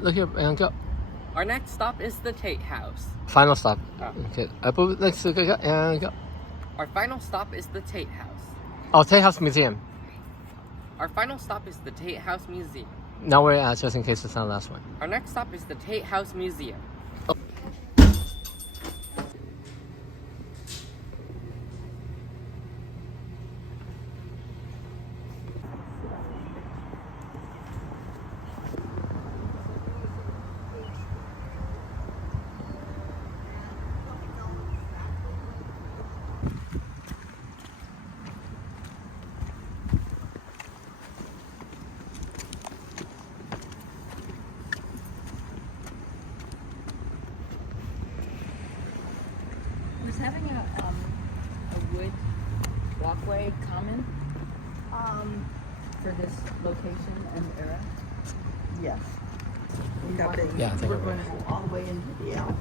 Look here and go. Our next stop is the Tate House. Final stop. Oh. Okay. Up next to go and go. Our final stop is the Tate House. Oh, Tate House Museum. Our final stop is the Tate House Museum. Now we're at, just in case it's not the last one. Our next stop is the Tate House Museum. Was having a wood walkway common for this location and era? Yes. Yeah, I think We're it going was. to go all the way into the L.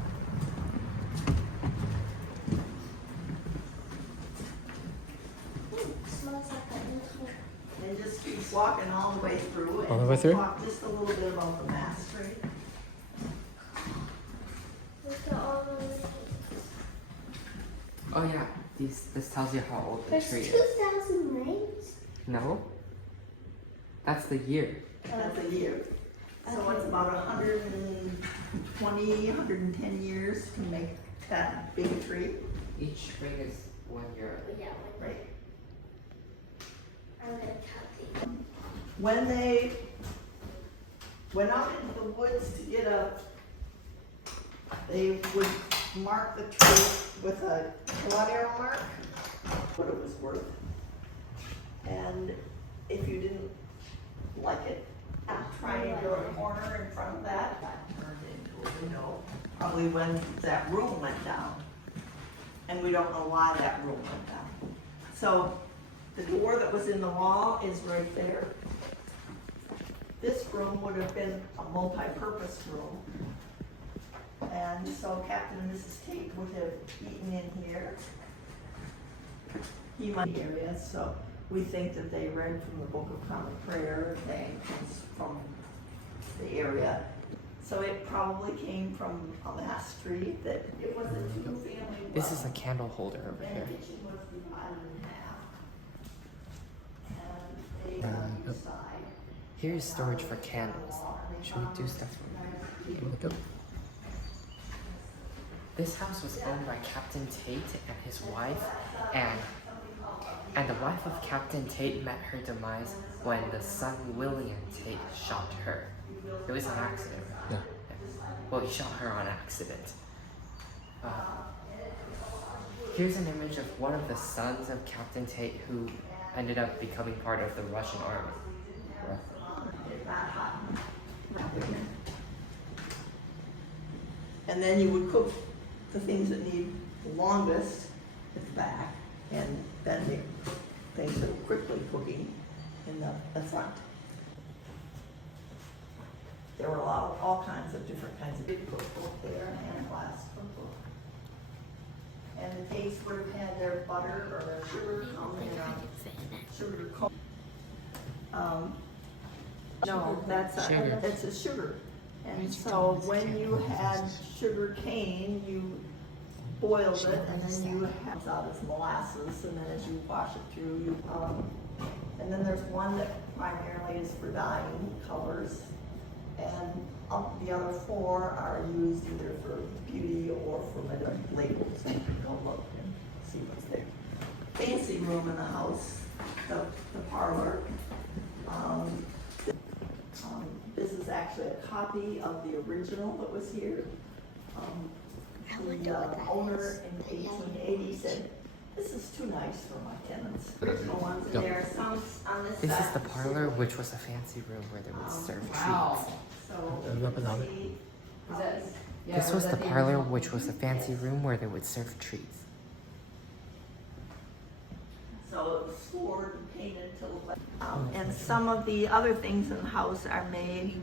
And just keep walking all the way through. All the way through? And talk just a little bit about the Mass Street. Oh yeah, this tells you how old the There's tree is. 2,000 rings? No? That's the year. That's a year. So it's about 120, 110 years to make that big tree. Each ring is 1 year. Yeah, Right. I'm gonna count these. When they went out into the woods to get they would mark the tree with a kilometer arrow mark, what it was worth. And if you didn't like it, triangular corner in front of that turned into a window, probably when that room went down. And we don't know why that room went down. So the door that was in the wall is right there. This room would have been a multi-purpose room. And so Captain and Mrs. Tate would have eaten in here. He might be areas, so we think that they read from the Book of Common Prayer, things from the area. So it probably came from a Mass Street, that it was a two-family. This is a candle holder over And here. the kitchen was divided in half. And they on the side. Here's storage for candles. Should we do stuff? Go. This house was owned by Captain Tate and his wife, and the wife of Captain Tate met her demise when the son William Tate shot her. It was an accident. Yeah. Well, he shot her on accident. Here's an image of one of the sons of Captain Tate who ended up becoming part of the Russian army. And then you would cook the things that need the longest at the back, and then the things that are quickly cooking in the front. There were all kinds of different kinds of big cookbook there and glass cookbook. And the Tates would have had their butter or their sugar come in sugar comb. No, that's a sugar. And so when you had sugar cane, you boiled it, and then you have out as molasses, and then as you wash it through, and then there's one that primarily is for dyeing colors, and the other four are used either for beauty or for labels. You can go look and see what's there. Fancy room in the house, the parlor. This is actually a copy of the original that was here. The owner in 1880 said, "This is too nice for my tenants." There's no ones in there. Some on this This is side. the parlor, which was a fancy room where they would serve treats. So Is This was the parlor, which was a fancy room where they would serve treats. So it was scored and painted to look like. And some of the other things in the house are made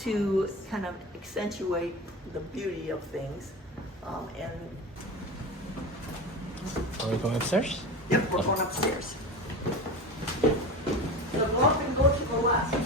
to kind of accentuate the beauty of things. And Are we going upstairs? yep, we're going upstairs. So go up and go to the left.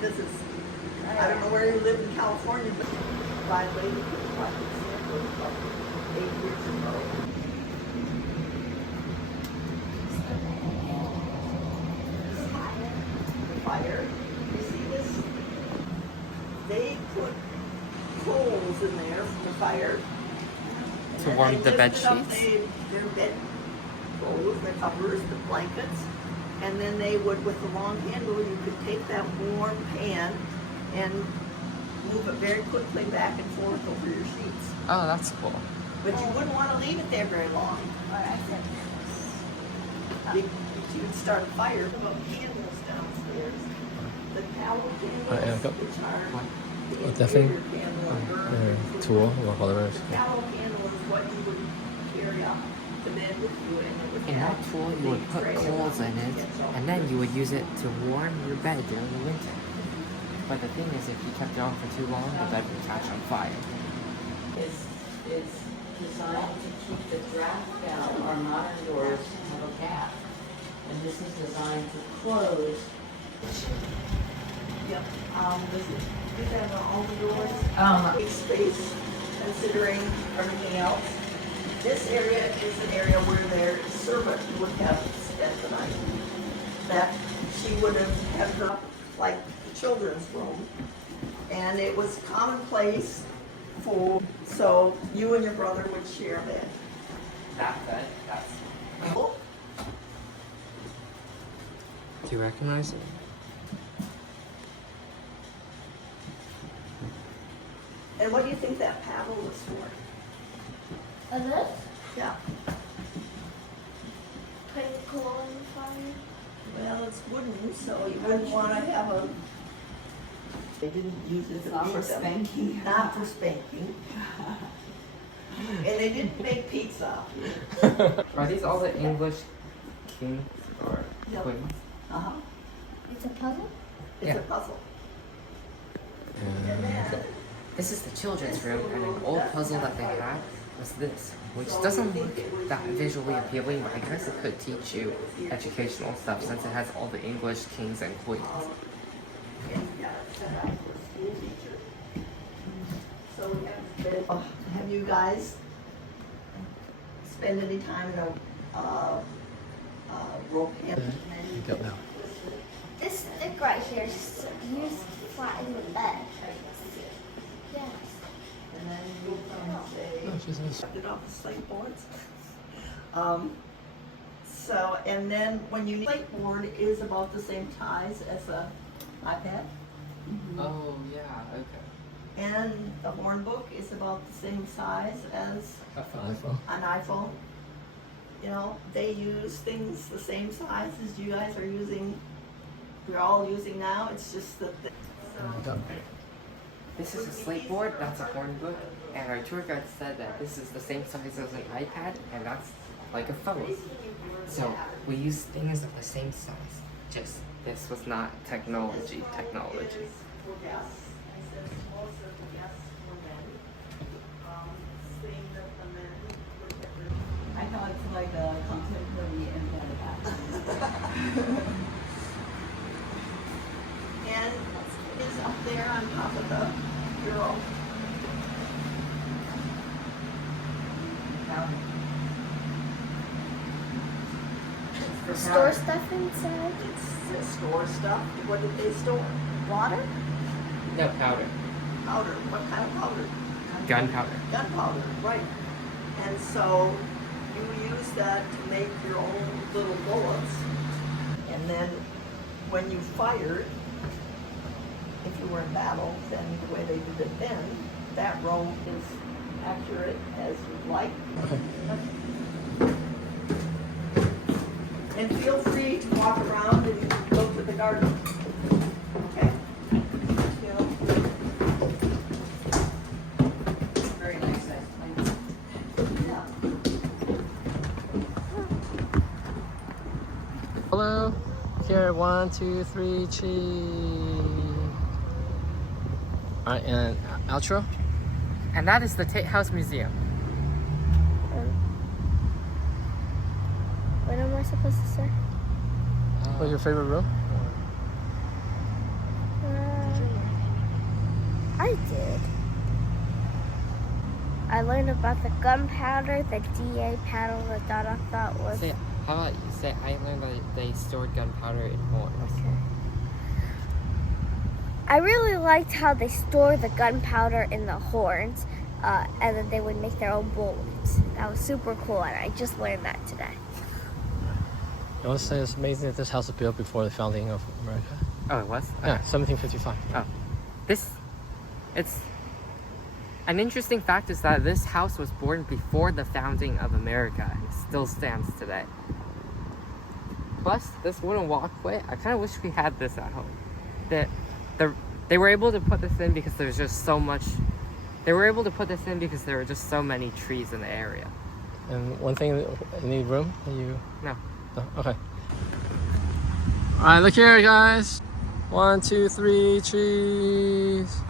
this is, I don't know where you live in California, but by the way, we put buckets there for about 8 years ago. The fire, you see this? They put coals in there for the fire. To warm the bed Their bed clothes, the covers, the blankets, and then they would, with the long handle, you could take that warm pan and move it very quickly back and forth over your sheets. Oh, that's cool. But you wouldn't want to leave it there very long. You would start a fire. About candles downstairs. The tallow candles, go. which are Oh, definitely. bigger candle and burn. Tool, whatever. The tallow candle is what you would carry up to bed with you, and it would In have that tool, you would put coals in it, and then you would use it to warm your bed during the winter. But the thing is, if you kept it on for too long, the bed would catch on fire. Is designed to keep the draft down. Our modern doors have a gap, and this is designed to close. Yep. Does it do that on all the doors? Big space, considering everything else. This area is an area where their servant would have spent the night. That she would have had her, like the children's room. And it was commonplace for, so you and your brother would share a bed. That bed, that's... Oh, Do you recognize it? and what do you think that paddle was for? This? Yeah. Put coal in the fire. Well, it's wooden, so you wouldn't want to have a. They didn't use it to Not for beat them. spanking. Not for spanking. And they didn't make pizza. Are these all the English kings or Yep. queens? Uh-huh. It's a puzzle? It's Yeah. a puzzle. And then, This is the children's room, and an old puzzle that they had was this, which doesn't look that visually appealing, but I guess it could teach you educational stuff since it has all the English kings and queens. and you got it set up for a school teacher. So we have you guys spend any time in a rope hand? Go now. This stick right here is used flat in the bed. Yes. And then you can say, Oh, she's nice. it off the slate boards. So, and then when you need, slate board is about the same size as a iPad. Oh, yeah, okay. And the horn book is about the same size as iPhone. an iPhone. You know, they use things the same size as you guys are using, we're all using now. It's just that, Go. This is a slate board, that's a horn book, and our tour guide said that this is the same size as an iPad, and that's like a phone. So we use things of the same size, just this was not technology. for guests, and since most of the guests were men, seeing that the men would get their I know it's like a contemporary internet. and is up there on top of the bureau. Store stuff inside. It's the store stuff. What did they store? Water? No, powder. Powder. What kind of powder? Gunpowder. Gunpowder, right. And so you use that to make your own little bullets. And then when you fired, if you were in battle, then the way they did it then, that row is accurate as you like. And feel free to walk around and look at the garden. Okay? Feel free. Very nice size plane. Yeah. Hello. Here, 1, 2, 3, cheese. Alright, and outro? And that is the Tate House Museum. What am I supposed to say? What's your favorite room? I did. I learned about the gunpowder, the DA paddle that Dada thought was. How about you say, I learned that they stored gunpowder in horns. Okay. I really liked how they store the gunpowder in the horns, and then they would make their own bullets. That was super cool, and I just learned that today. I want to say it's amazing that this house was built before the founding of America. Oh, it was? Yeah, 1755. Oh. It's an interesting fact is that this house was born before the founding of America and still stands today. Plus, this wooden walkway, I kind of wish we had this at home. They were able to put this in because there's just so much. They were able to put this in because there were just so many trees in the area. And one thing, any room that you? No. No? Okay. All right, look here, guys. 1, 2, 3, cheese.